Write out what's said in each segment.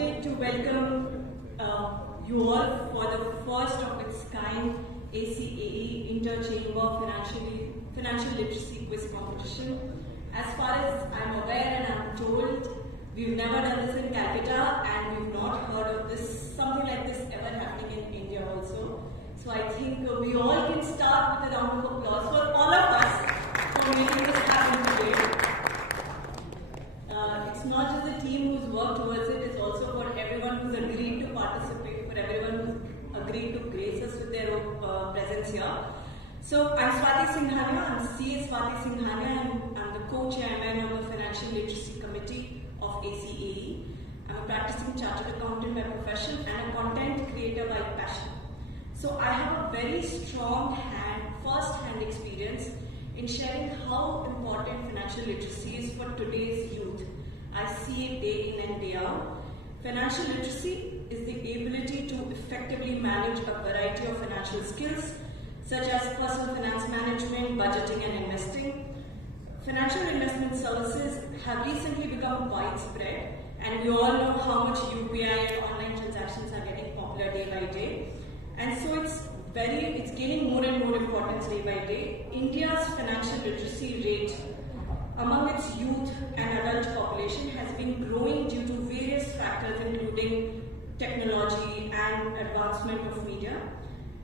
delighted to welcome you all for the first of its kind ACAE Inter-Chamber Financial Literacy Quiz Competition. As far as I'm aware and I'm told, we've never done this in Calcutta and we've not heard of this, something like this ever happening in India also. So I think we all can start with a round of applause for all of us for making this happen today. It's not just the team who's worked towards it, it's also for everyone who's agreed to participate, for everyone who's agreed to grace us with their presence here. So I'm Swati Singhania, I'm CA Swati Singhania, and I'm the co-chairman of the Financial Literacy Committee of ACAE. I'm a practicing chartered accountant by profession and a content creator by passion. So I have a very strong first-hand experience in sharing how important financial literacy is for today's youth. I see it day in and day out. Financial literacy is the ability to effectively manage a variety of financial skills such as personal finance management, budgeting and investing. Financial investment services have recently become widespread, and we all know how much UPI and online transactions are getting popular day by day. And so it's gaining more and more importance day by day. India's financial literacy rate among its youth and adult population has been growing due to various factors including technology and advancement of media.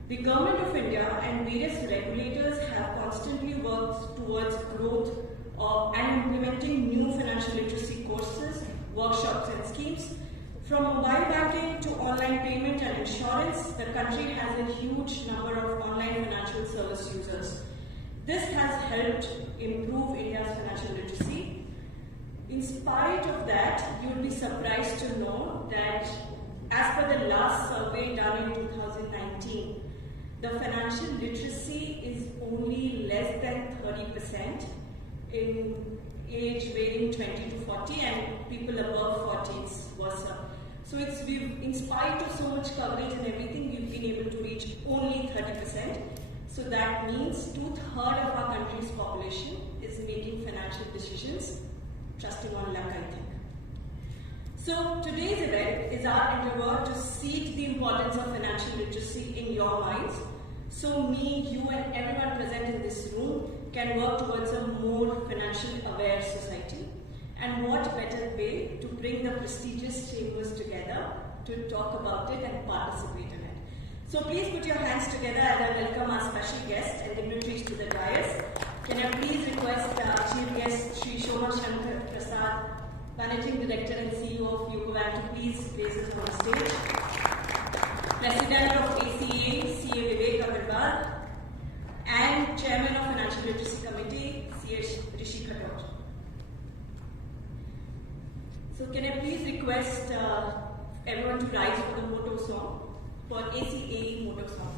The Government of India and various regulators have constantly worked towards growth and implementing new financial literacy courses, workshops and schemes. From mobile banking to online payment and insurance, the country has a huge number of online financial service users. This has helped improve India's financial literacy. In spite of that, you will be surprised to know that as per the last survey done in 2019, the financial literacy is only less than 30% in age ranging 20 to 40, and people above 40 it's worse. So in spite of so much coverage and everything, we've been able to reach only 30%. So that means 2/3 of our country's population is making financial decisions, trusting on luck, I think. So today's event is our endeavor to seek the importance of financial literacy in your minds, so me, you and everyone present in this room can work towards a more financially aware society. And what better way to bring the prestigious chambers together to talk about it and participate in it. So please put your hands together as I welcome our special guests and dignitaries to the dais. Can I please request our chief guest, Shri Shoma Shankar Prasad, Managing Director and CEO of Inaugural, to please raise us on the stage. President of ACA, CA Vivek Agarwal, and Chairman of Financial Literacy Committee, CA Rishi Khator. So can I please request everyone to rise for the motto song, for ACAE motto song.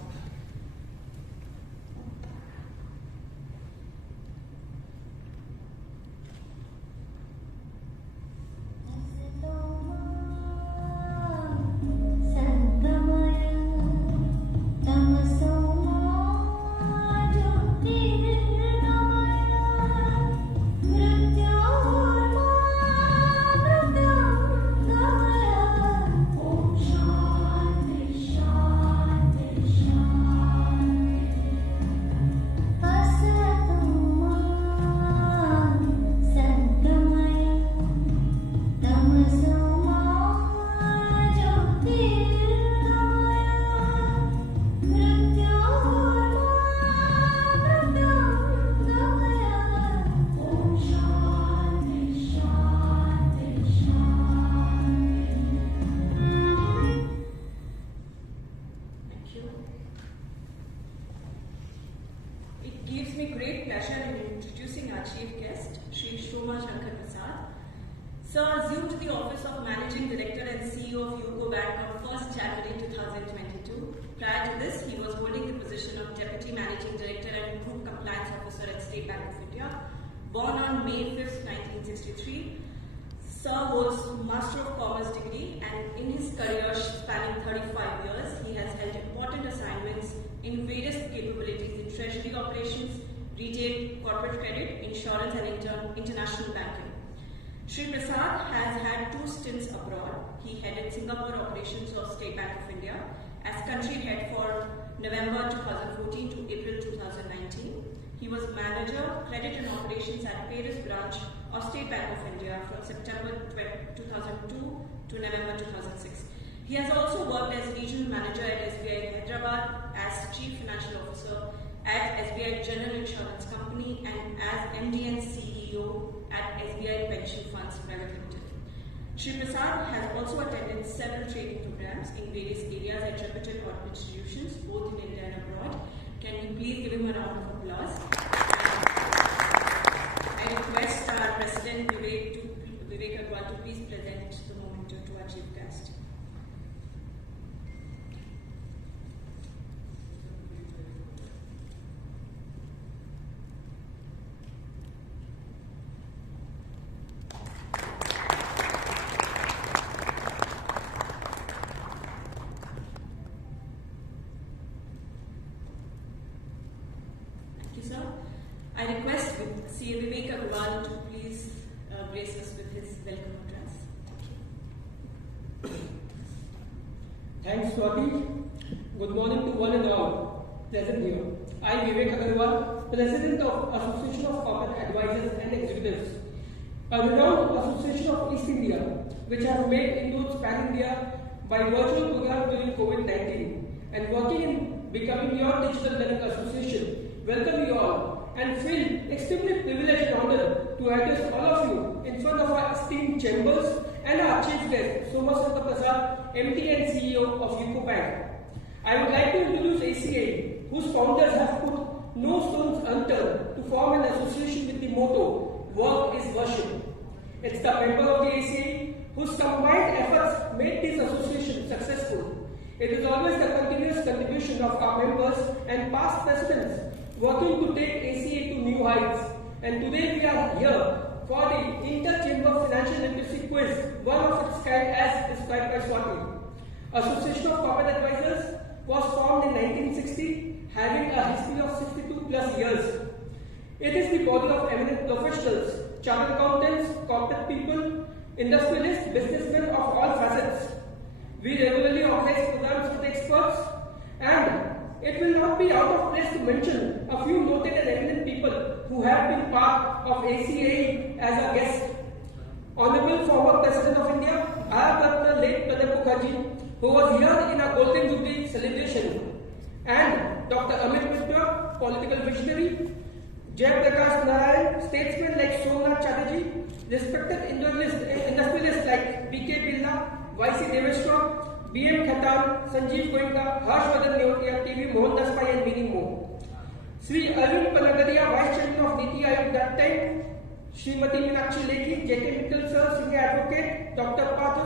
Sir assumed the office of Managing Director and CEO of UCO Bank on 1st January 2022. Prior to this, he was holding the position of Deputy Managing Director and Group Compliance Officer at State Bank of India. Born on May 5th, 1963, Sir holds Master of Commerce degree, and in his career spanning 35 years, he has held important assignments in various capabilities in treasury operations, retail, corporate credit, insurance and international banking. Shri Prasad has had 2 stints abroad. he headed Singapore operations of State Bank of India as country head for November 2014 to April 2019. He was manager, credit and operations at Paris branch of State Bank of India from September 2002 to November 2006. He has also worked as regional manager at SBI Hyderabad, as chief financial officer at SBI General Insurance Company, and as MD and CEO at SBI Pension Funds Private Limited. Shri Prasad has also attended several training programs in various areas at reputed audit institutions, both in India and abroad. Can you please give him a round of applause? I request our President Vivek Agarwal to please present the moment to our chief guest. Sir, I request CA Vivek Agarwal to please grace us with his welcome address. Thanks, Swati. Good morning to one and all present here. I, Vivek Agarwal, President of Association of Corporate Advisors and Executives, a renowned association of East India, which has made inroads pan-India by virtual program during COVID-19 and working in becoming your digital learning association. Welcome you all and feel extremely privileged and honored to address all of you in front of our esteemed chambers and our chief guest, Somasundar Prasad, MD and CEO of UCO Bank. I would like to introduce ACA, whose founders have put no stones unturned to form an association with the motto, work is worship. It's the member of the ACA whose combined efforts made this association successful. It is always the continuous contribution of our members and past presidents working to take ACA to new heights, and today we are here for the Inter-Chamber Financial Literacy Quiz, one of its kind as described by Swati. Association of Corporate Advisors was formed in 1960, having a history of 62 plus years. It is the body of eminent professionals, chartered accountants, corporate people, industrialists, businessmen of all facets. We regularly organize programs with experts, and it will not be out of place to mention a few noted and eminent people who have been part of ACA as a guest. Honorable former President of India, Bharat late Pranab Mukherjee, who was here in a Golden Jubilee celebration, and Dr. Amit Mitra, political visionary, Jayaprakash Narayan, statesmen like Somnath Chatterjee, respected industrialists like B.K. Birla, Y.C. Deveshwar, B.M. Khaitan, Sanjeev Goenka, Harshvardhan Neotia, T.V. Mohandas Pai, and many more. Sri Arvind Panagadia, Vice Chairman of Niti Aayog that time, Srimati Meenakshi Lekhi, J.K. Mittal Sir, Senior Advocate, Dr. Partha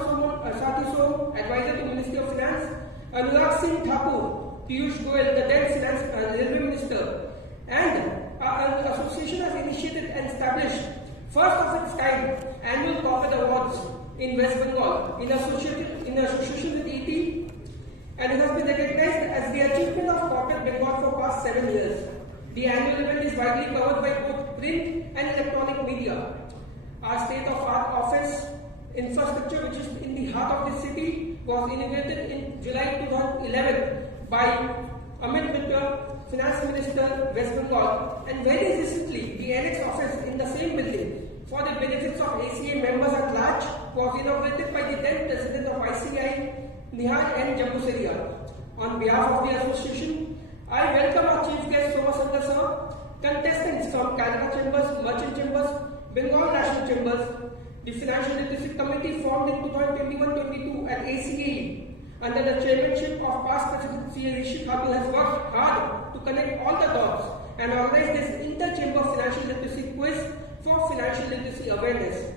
Sati Som, Advisor to Ministry of Finance, Anurag Singh Thakur, Piyush Goyal, the then Finance Railway Minister, and our association has initiated and established first of its kind annual corporate awards in West Bengal in association with ET, and it has been recognized as the achievement of corporate Bengal for past 7 years. The annual event is widely covered by both print and electronic media. Our state-of-art office infrastructure, which is in the heart of the city, was inaugurated in July 2011 by Amit Mitra, Finance Minister, West Bengal, and very recently the annex office in the same building for the benefits of ACA members at large was inaugurated by the then President of ICI, Nihal N. Jambuseria. On behalf of the association, I welcome our Chief Guest Somasundar Sir, contestants from Canada Chambers, Merchant Chambers, Bengal National Chambers, the Financial Literacy Committee formed in 2021-22 at ACAE under the chairmanship of past President C. Rishi Kapil has worked hard to connect all the dots and organize this Inter-Chamber Financial Literacy Quiz for financial literacy awareness.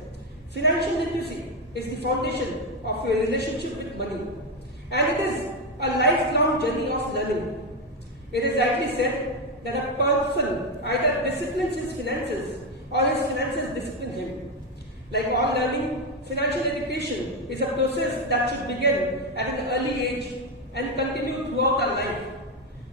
Financial literacy is the foundation of your relationship with money, and it is a lifelong journey of learning. It is rightly said that a person either disciplines his finances or his finances discipline him. Like all learning, financial education is a process that should begin at an early age and continue throughout our life.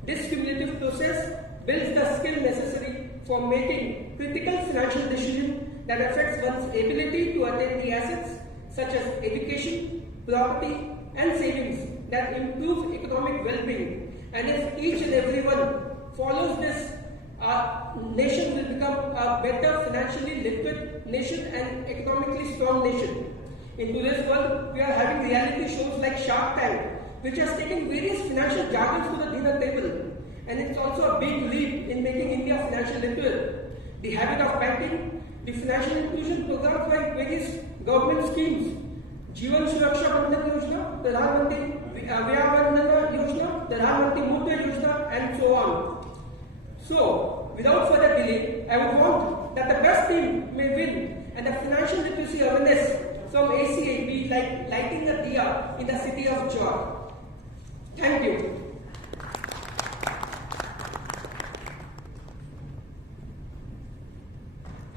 This cumulative process builds the skill necessary for making critical financial decisions that affects one's ability to attain the assets such as education, property and savings that improve economic well-being. And if each and everyone follows this, our nation will become a better financially liquid nation and economically strong nation. In today's world, we are having reality shows like Shark Tank, which has taken various financial jargons to the dinner table. And it's also a big leap in making India financially literate. The habit of banking, the financial inclusion programs by various government schemes, Jeevan Suraksha Bandhan Yojana, Pradhan Mantri Vyavandana Yojana, Pradhan Mantri Mudra Yojana, and so on. So, without further delay, I would want that the best team may win and the financial literacy awareness from ACA be like lighting a diya in the city of joy. Thank you.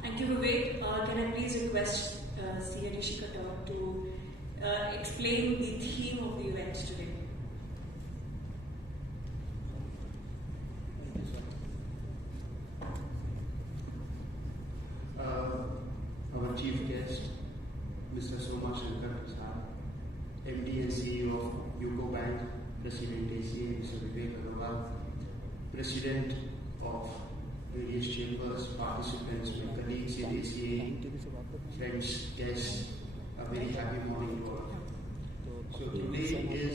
Thank you, Vivek. Can I please request C. Adishika to explain the theme of the event today? Our chief guest, Mr. Soma Shankar Prasad, MD and CEO of UCO Bank, President ACA, Mr. Vivek Agarwal, President of various chambers, participants, my colleagues in ACA, friends, guests, a very happy morning to all. So today is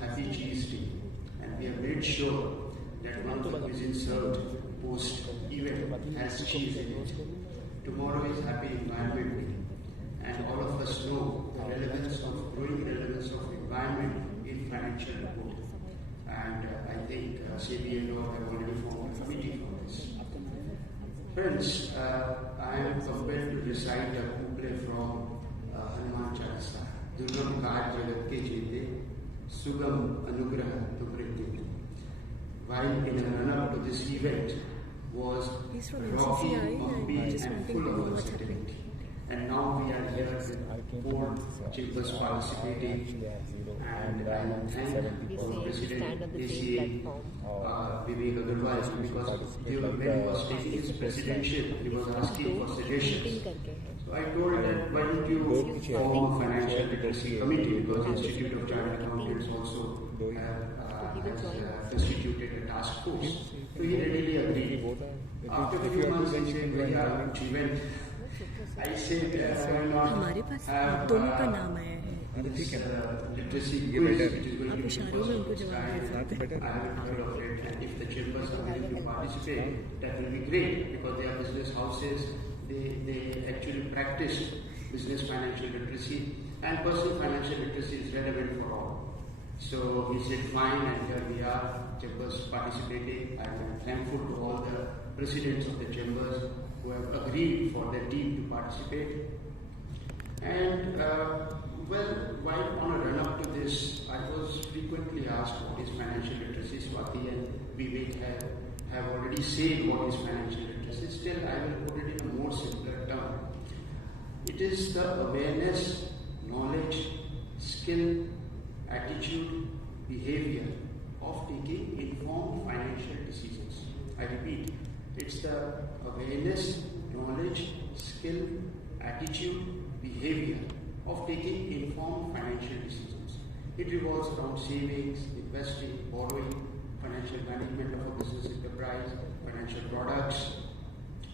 Happy Cheese Day, and we have made sure that one of the cuisines served post-event has cheese in it. Tomorrow is Happy Environment Day, and all of us know the growing relevance of environment in financial reporting. And I think SEBI and all have already formed a committee for this. Friends, I am compelled to recite a couplet from Hanuman Chalisa. Durgam Kaj Jagat Ke Jete, Sugam Anugraha Tumriti. While in a run-up to this event was rocky, bumpy, and full of uncertainty. And now we are here with 4 chambers participating, and I thank our President ACA, Vivek Agarwal, because when he was taking his presidential, he was asking for suggestions. So I told that why don't you form a financial literacy committee, because Institute of Chartered Accountants also has constituted a task force. So he readily agreed. After a few months, he said, event. I said, why not have literacy quiz, which is going to be the I haven't heard of it, and if the chambers are willing to participate, that will be great, because they are business houses, they actually practice business financial literacy, and personal financial literacy is relevant for all. So he said, fine, and here we are, chambers participating. I am thankful to all the presidents of the chambers who have agreed for their team to participate. And while on a run-up to this, I was frequently asked what is financial literacy. Swati and Vivek have already said what is financial literacy. Still, I will put it in a more simpler term. It is the awareness, knowledge, skill, attitude, behavior of taking informed financial decisions. I repeat, it's the awareness, knowledge, skill, attitude, behavior of taking informed financial decisions. It revolves around savings, investing, borrowing, financial management of a business enterprise, financial products,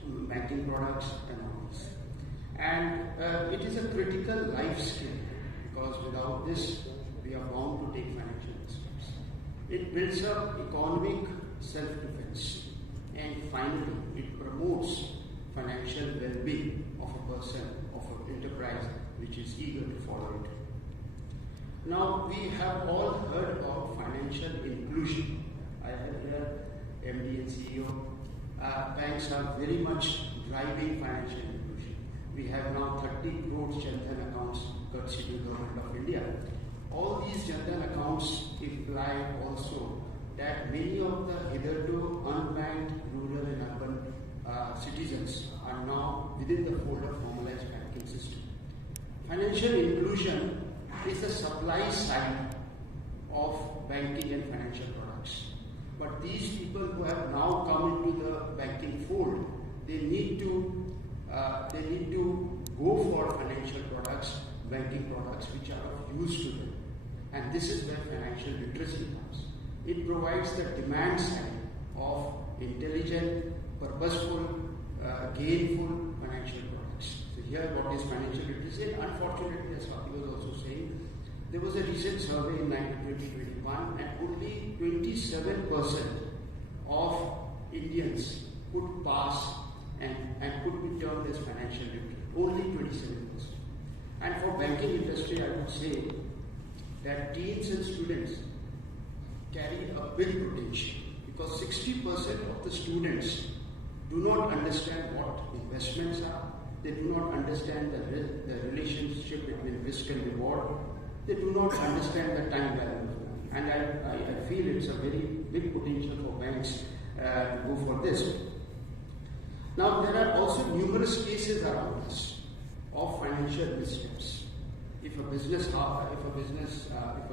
banking products, and all this. And it is a critical life skill, because without this, we are bound to take financial mistakes. It builds up economic self-defense, and finally, it promotes financial well-being of a person, of an enterprise which is eager to follow it. Now, we have all heard about financial inclusion. I have here MD and CEO. Banks are very much driving financial inclusion. We have now 30 crore Jan Dhan accounts courtesy to the Government of India. All these Jan Dhan accounts imply also that many of the hitherto unbanked rural and urban citizens are now within the fold of formalized banking system. Financial inclusion is the supply side of banking and financial products. But these people who have now come into the banking fold, they need to go for financial products banking products which are of use to them. And this is where financial literacy comes. It provides the demand side of intelligent, purposeful, gainful financial products. So here what is financial literacy? And unfortunately, as Swati was also saying, there was a recent survey in 2021 and only 27% of Indians could pass and could be termed as financial literate. Only 27%. And for banking industry, I would say that teens and students carry a big potential because 60% of the students do not understand what investments are. They do not understand the relationship between risk and reward. They do not understand the time value of money. And I feel it's a very big potential for banks to go for this. Now, there are also numerous cases around this of financial missteps. If a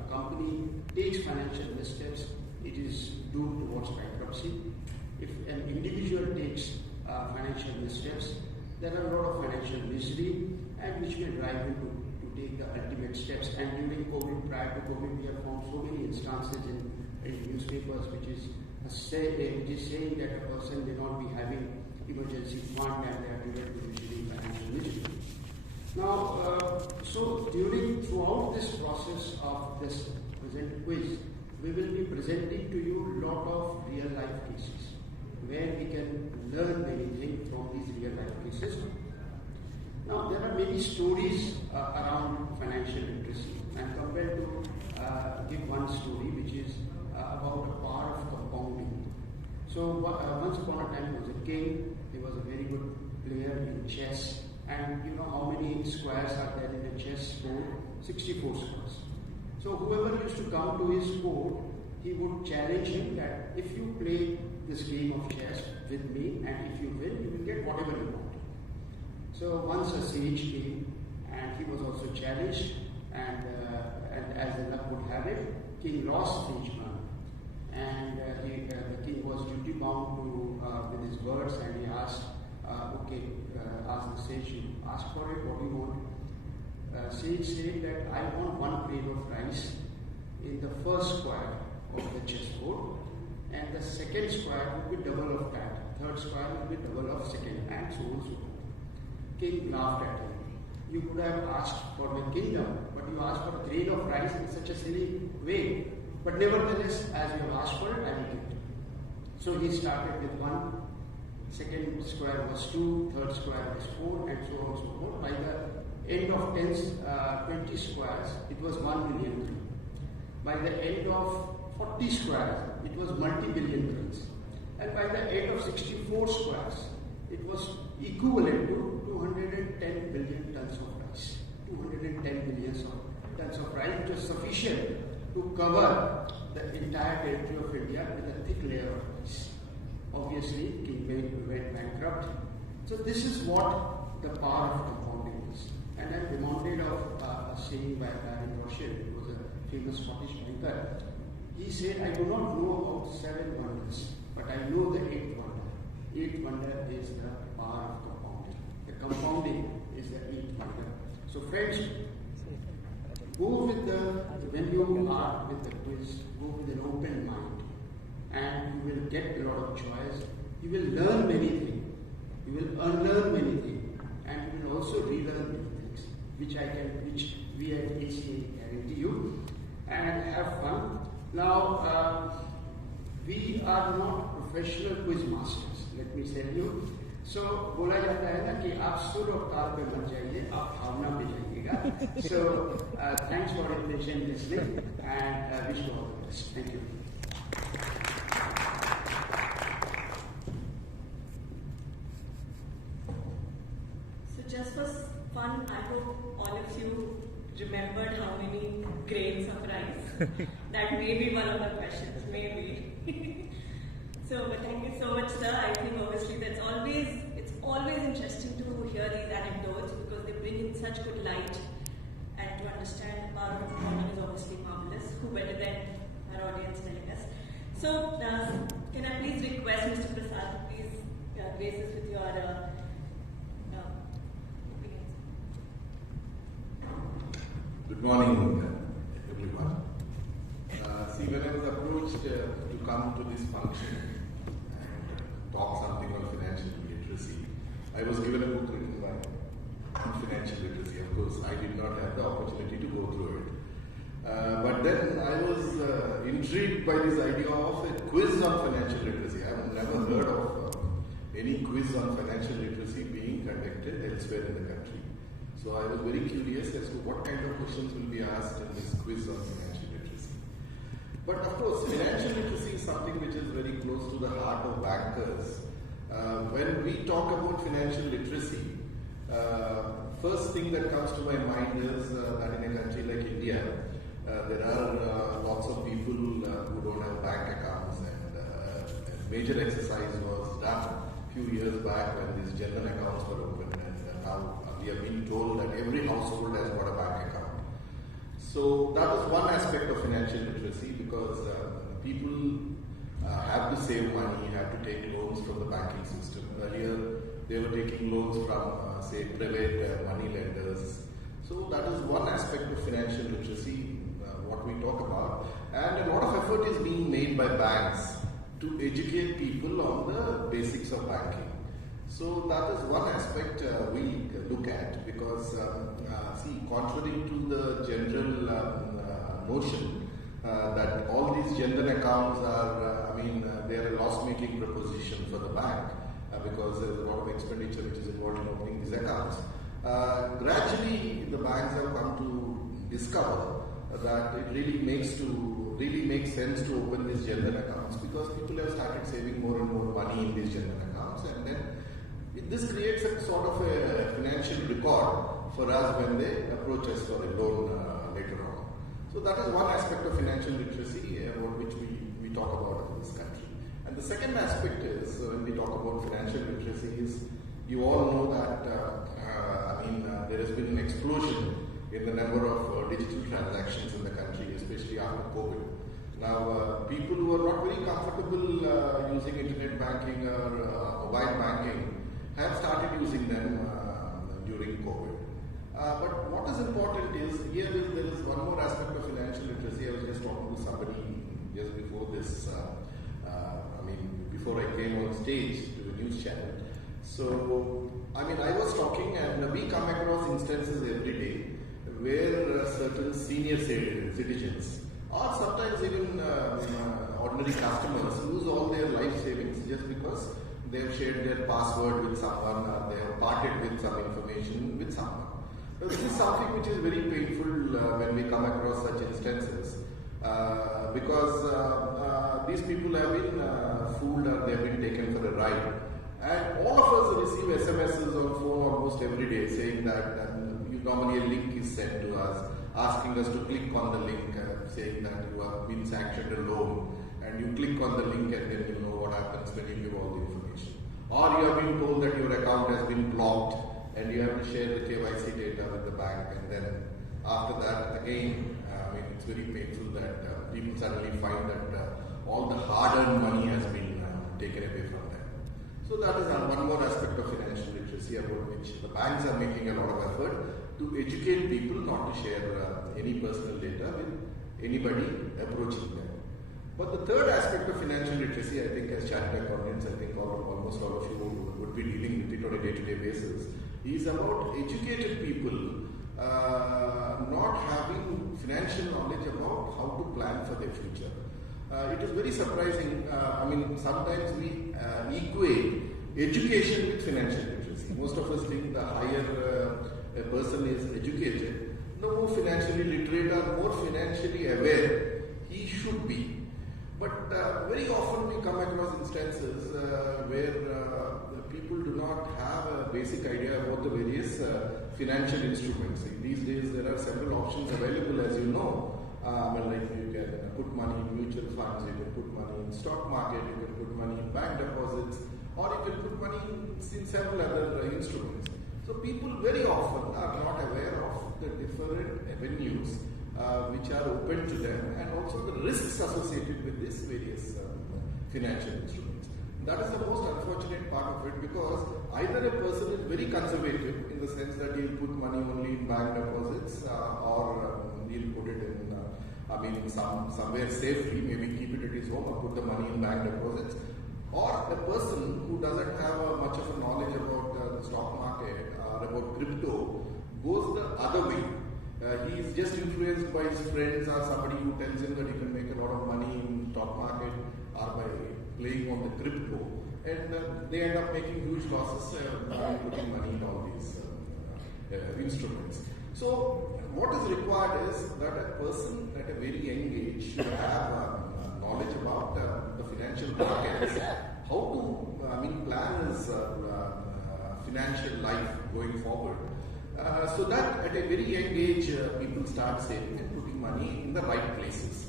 company takes financial missteps, it is doomed towards bankruptcy. If an individual takes financial missteps, there are a lot of financial misery and which may drive him to take the ultimate steps. And during COVID, prior to COVID, we have found so many instances in newspapers which is saying that a person may not be having emergency fund and they are driven to usually financial misery. Now, so throughout this process of this present quiz, we will be presenting to you a lot of real life cases where we can learn many things from these real life cases. Now, there are many stories around financial literacy. I'm compared to give one story which is about a power of compounding. So once upon a time there was a king. He was a very good player in chess. And you know how many squares are there in a chess board? 64 squares. So whoever used to come to his court, he would challenge him that if you play this game of chess with me and if you win, you will get whatever you want. So once a sage came and he was also challenged and as the luck would have it, king lost sage man. And the king was duty bound to with his words and he asked, asked the sage, you ask for it, what do you want? Sage said that I want one plate of rice in the first square of the chessboard, and the second square would be double of that, third square would be double of second, and so on so forth. King laughed at him. You could have asked for the kingdom, but you asked for a grain of rice in such a silly way. But nevertheless, as you have asked for it, I will give it. So he started with one. Second square was 2, third square was 4, and so on and so forth. By the end of 20 squares, it was 1 million. By the end of 40 squares, it was multi-billion grains. And by the end of 64 squares, it was equivalent to 210 billion tons of rice. 210 billion tons of rice, which was sufficient to cover the entire territory of India with a thick layer of rice. Obviously, King went bankrupt. So this is what the power of compounding is. And I'm reminded of a saying by Baron Rothschild, who was a famous Scottish banker. He said, I do not know about 7 wonders, but I know the 8th wonder. 8th wonder is the power of compounding. The compounding is the 8th wonder. So friends, when you are with the quiz, go with an open mind. And you will get a lot of choice. You will learn many things. You will unlearn many things. And you will also relearn many things, which we at Acae guarantee you. And have fun. Now, we are not professional quiz masters, let me tell you. So, बोला जाता है ना कि आप सुर और ताल पे मत जाइए, आप भावना पे जाइएगा. So, thanks for your patient listening and wish you all the best. Thank you. So just for fun, I hope all of you remembered how many grains of rice. That may be one of the questions, maybe. So, but thank you so much, sir. I think obviously it's always interesting to hear these anecdotes because they bring in such good light, and to understand the power of compounding is obviously marvelous. Who better than our audience telling us? So, can I please request Mr. Prasad to please grace us with your opinions? Good morning, everyone. See, when I was approached to come to this function and talk something on financial literacy, I was given a book written by on financial literacy. Of course, I did not have the opportunity to go through it. But then I was intrigued by this idea of a quiz on financial literacy. I have never heard of any quiz on financial literacy being conducted elsewhere in the country. So I was very curious as to what kind of questions will be asked in this quiz on financial literacy. But of course, financial literacy is something which is very close to the heart of bankers. When we talk about financial literacy, first thing that comes to my mind is that in a country like India, there are lots of people who don't have bank accounts, and a major exercise was done a few years back when these general accounts were opened, and now we have been told that every household has got a bank account. So that was one aspect of financial literacy, because people have to save money, have to take loans from the banking system. Earlier, they were taking loans from, say, private money lenders. So that is one aspect of financial literacy, what we talk about. And a lot of effort is being made by banks to educate people on the basics of banking. So that is one aspect we look at, because, see, contrary to the general notion that all these general accounts are, they are a loss-making proposition for the bank, because there is a lot of expenditure which is involved in opening these accounts. Gradually, the banks have come to discover that it really makes sense to open these general accounts, because people have started saving more and more money in these general accounts, and then this creates a sort of a financial record for us when they approach us for a loan later on. So that is one aspect of financial literacy about which we talk about in this country. And the second aspect is, when we talk about financial literacy, is you all know that there has been an explosion in the number of digital transactions in the country, especially after COVID. Now, people who are not very comfortable using internet banking or mobile banking have started using them during COVID. But what is important is, there is one more aspect of financial literacy. I was just talking to somebody just before this, before I came on stage to the news channel. So, I was talking, and we come across instances every day where certain senior citizens, or sometimes even ordinary customers, lose all their life savings just because they have shared their password with someone, or they have parted with some information with someone. Now, this is something which is very painful when we come across such instances, because these people have been fooled, or they have been taken for a ride. And all of us receive SMSs on phone almost every day saying that normally a link is sent to us, asking us to click on the link, saying that you have been sanctioned a loan, and you click on the link, and then you know what happens when you give all the information. Or you have been told that your account has been blocked, and you have to share the KYC data with the bank, and then after that, again, it's very painful that people suddenly find that all the hard-earned money has been taken away from them. So that is one more aspect of financial literacy about which the banks are making a lot of effort to educate people not to share any personal data with anybody approaching them. But the third aspect of financial literacy, I think as chartered accountants, I think almost all of you would be dealing with it on a day-to-day basis, is about educated people not having financial knowledge about how to plan for their future. It is very surprising. Sometimes we equate education with financial literacy. Most of us think the higher a person is educated, the more financially literate or more financially aware he should be. But very often we come across instances where people do not have a basic idea about the various financial instruments. In these days, there are several options available, as you know. Like you can put money in mutual funds, you can put money in stock market, you can put money in bank deposits, or you can put money in several other instruments. So people very often are not aware of the different avenues which are open to them, and also the risks associated with these various financial instruments. That is the most unfortunate part of it, because either a person is very conservative in the sense that he'll put money only in bank deposits or somewhere safely, maybe keep it at his home or put the money in bank deposits. Or a person who doesn't have much of a knowledge about the stock market or about crypto goes the other way. He is just influenced by his friends or somebody who tells him that he can make a lot of money in stock market or by playing on the crypto, and they end up making huge losses by putting money in all these instruments. So what is required is that a person at a very young age should have knowledge about the financial markets, how to plan his financial life going forward. So that at a very young age, people start saving and putting money in the right places.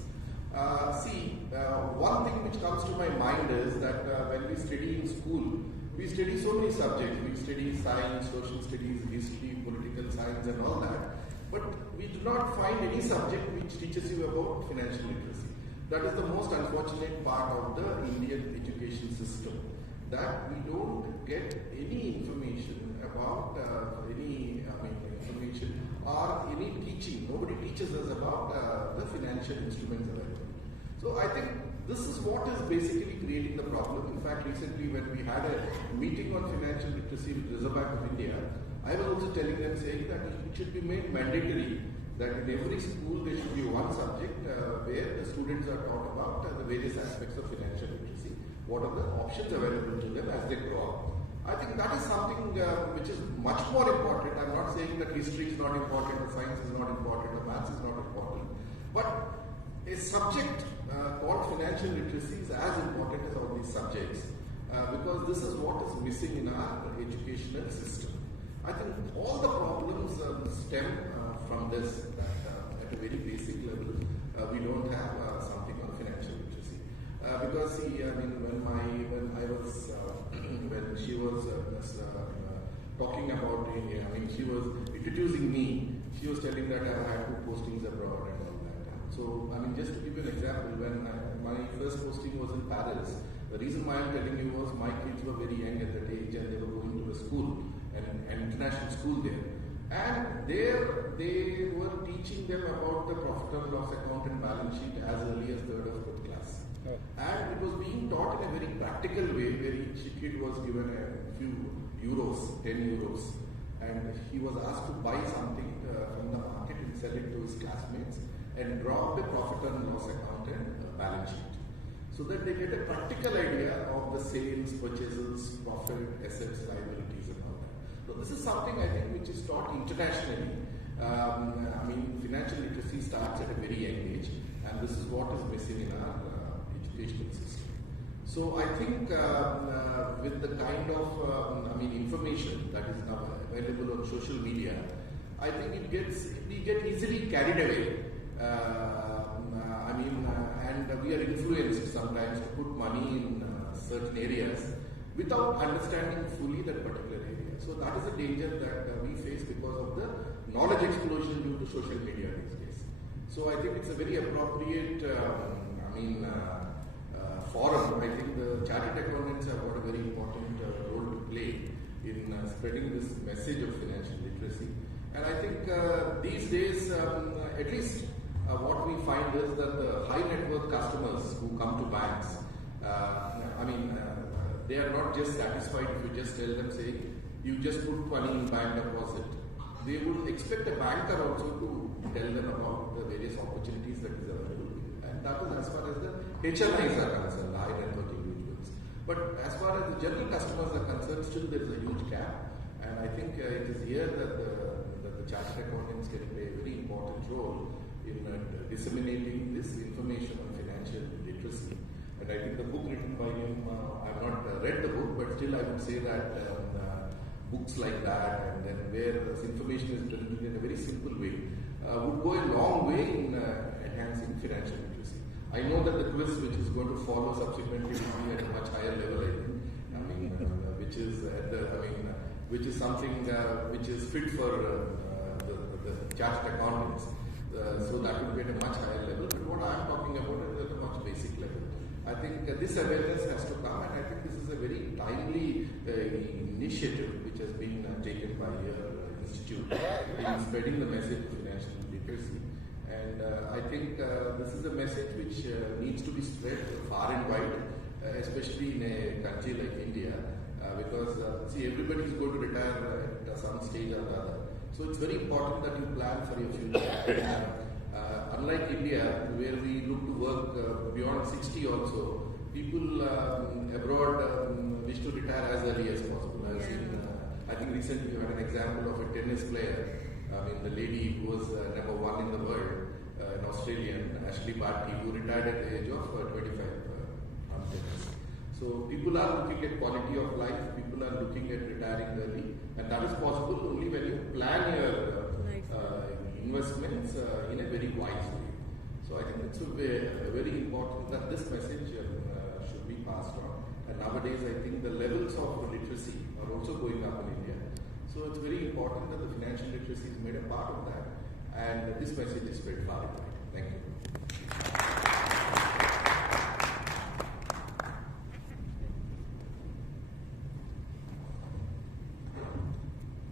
One thing which comes to my mind is that when we study in school, we study so many subjects. We study science, social studies, history, political science and all that. But we do not find any subject which teaches you about financial literacy. That is the most unfortunate part of the Indian education system. That we don't get any information about information or any teaching. Nobody teaches us about the financial instruments available. So I think this is what is basically creating the problem. In fact, recently when we had a meeting on financial literacy with Reserve Bank of India, I was also telling them, saying that it should be made mandatory that in every school there should be one subject where the students are taught about the various aspects of financial literacy. What are the options available to them as they grow up? I think that is something which is much more important. I'm not saying that history is not important, or science is not important, or maths is not important. But a subject called financial literacy is as important as all these subjects because this is what is missing in our educational system. I think all the problems stem from this, that at a very basic level, we don't have something on financial literacy. Because when she was talking about, she was introducing me, she was telling that I had 2 postings abroad and all that. So, just to give you an example, when my first posting was in Paris, the reason why I'm telling you was my kids were very young at that age and they were going to a school, an international school there. And there they were teaching them about the profit and loss account and balance sheet as early as 3rd or 4th class. Oh. And it was being taught in a very practical way where each kid was given a few euros, 10 euros, and he was asked to buy something from the market and sell it to his classmates and draw up a profit and loss account and balance sheet. So that they get a practical idea of the sales, purchases, profit, assets, liabilities and all that. So this is something I think which is taught internationally. Financial literacy starts at a very young age, and this is what is missing in our educational system. So I think with the kind of information that is now available on social media, I think we get easily carried away. And we are influenced sometimes to put money in certain areas without understanding fully that particular area. So that is a danger that we face because of the knowledge explosion due to social media these days. So I think it's a very appropriate forum. I think the chartered accountants have got a very important role to play in spreading this message of financial literacy. And I think these days, at least what we find is that the high net worth customers who come to banks, they are not just satisfied if you just tell them, say, you just put money in bank deposit. They would expect a banker also to tell them about the various opportunities that is available. And that is as far as the HNIs are concerned, the high net worth individuals. But as far as the general customers are concerned, still there is a huge gap. And I think it is here that the chartered accountants can play a very important role in disseminating this information on financial literacy. And I think the book written by him, I have not read the book, but still I would say that books like that, and then where this information is presented in a very simple way, would go a long way in enhancing financial literacy. I know that the quiz which is going to follow subsequently will be at a much higher level, I think. Which is something which is fit for the chartered accountants. So that would be at a much higher level. But what I am talking about is at a much basic level. I think this awareness has to come, and I think this is a very timely initiative which has been taken by your institute in spreading the message of financial literacy. And I think this is a message which needs to be spread far and wide, especially in a country like India, because see, everybody is going to retire at some stage or the other. So it's very important that you plan for your future. Unlike India, where we look to work beyond 60 also, people abroad wish to retire as early as possible. I've seen, I think recently we had an example of a tennis player. I mean, the lady who was number one in the world, an Australian, Ashley Barty, who retired at the age of 25 on tennis. So people are looking at quality of life, people are looking at retiring early, and that is possible only when you plan your investments in a very wise way. So I think it's very important that this message should be passed on. And nowadays I think the levels of literacy are also going up in India. So it's very important that the financial literacy is made a part of that, and this message is spread far and wide. Thank you.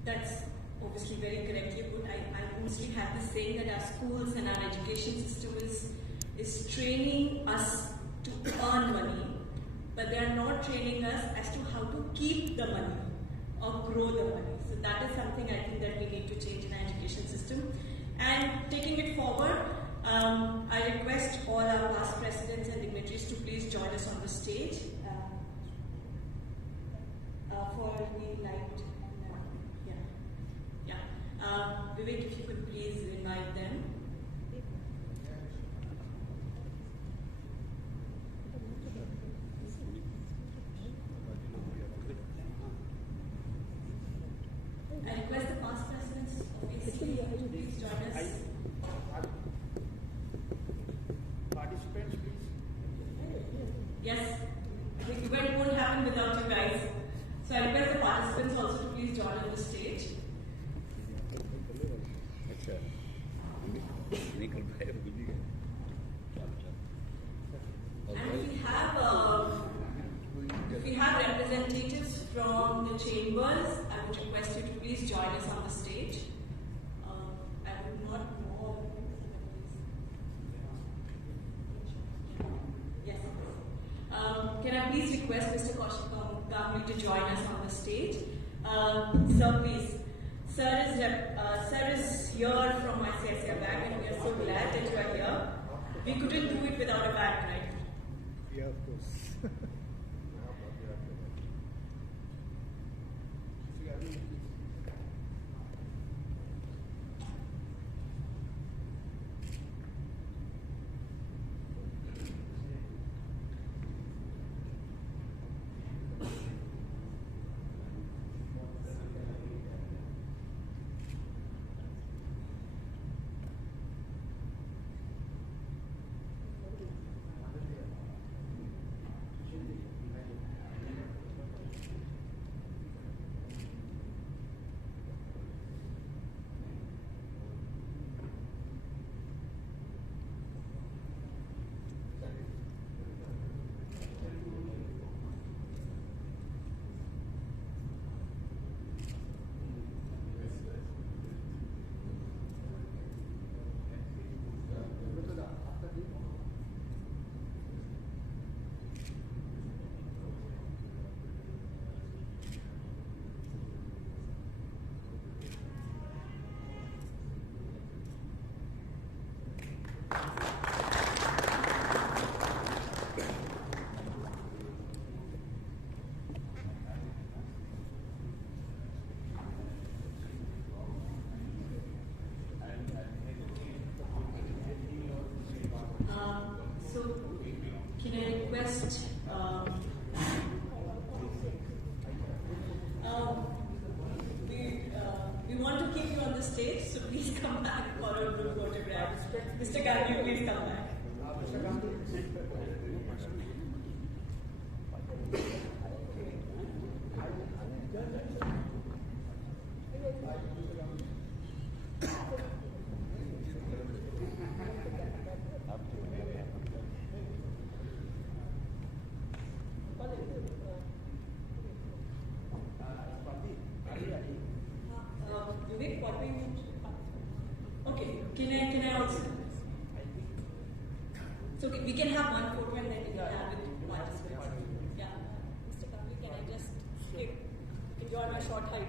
That's obviously very correctly put. I mostly have this saying that our schools and our education system is training us to earn money, but they are not training us as to how to keep the money or grow the money. So that is something I think that we need to change in our education system. And taking it forward, I request all our past presidents and dignitaries to please join us on the stage for the light. Vivek, if you could please invite them. I request the past presidents of ACE to please join us. Participants, please. Yes, I think event won't happen without you guys. So I request the participants also to please join on the stage. And if we have representatives from the chambers, I would request you to please join us on the stage. I would not know. Yes. Can I please request Mr. Kaushik Ganguly to join us on the stage? Sir, please. Sir is here from ICICI Bank, and we are so glad that you are here. We couldn't do it without a bank, right? Yeah, of course. We want to keep you on the stage, so please come back for a group photograph. Mr. Ganguly, please come back. Vivek, what we need? Okay, can I also? So we can have one photo and then we can have it participants. Yeah. Mr. Kapil, can I just enjoy my short height?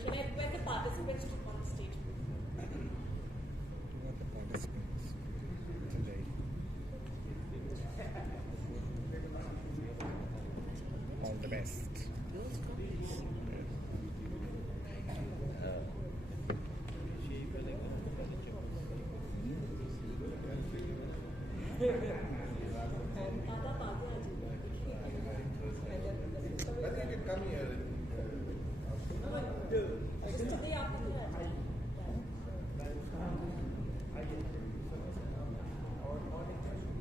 Can I request the participants to come on the stage, please? The participants today. All the best. But you can come here. Just today after that.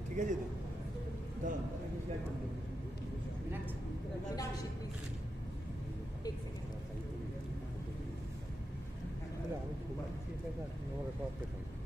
ठीक है जी Meenakshi, please. Take second. तो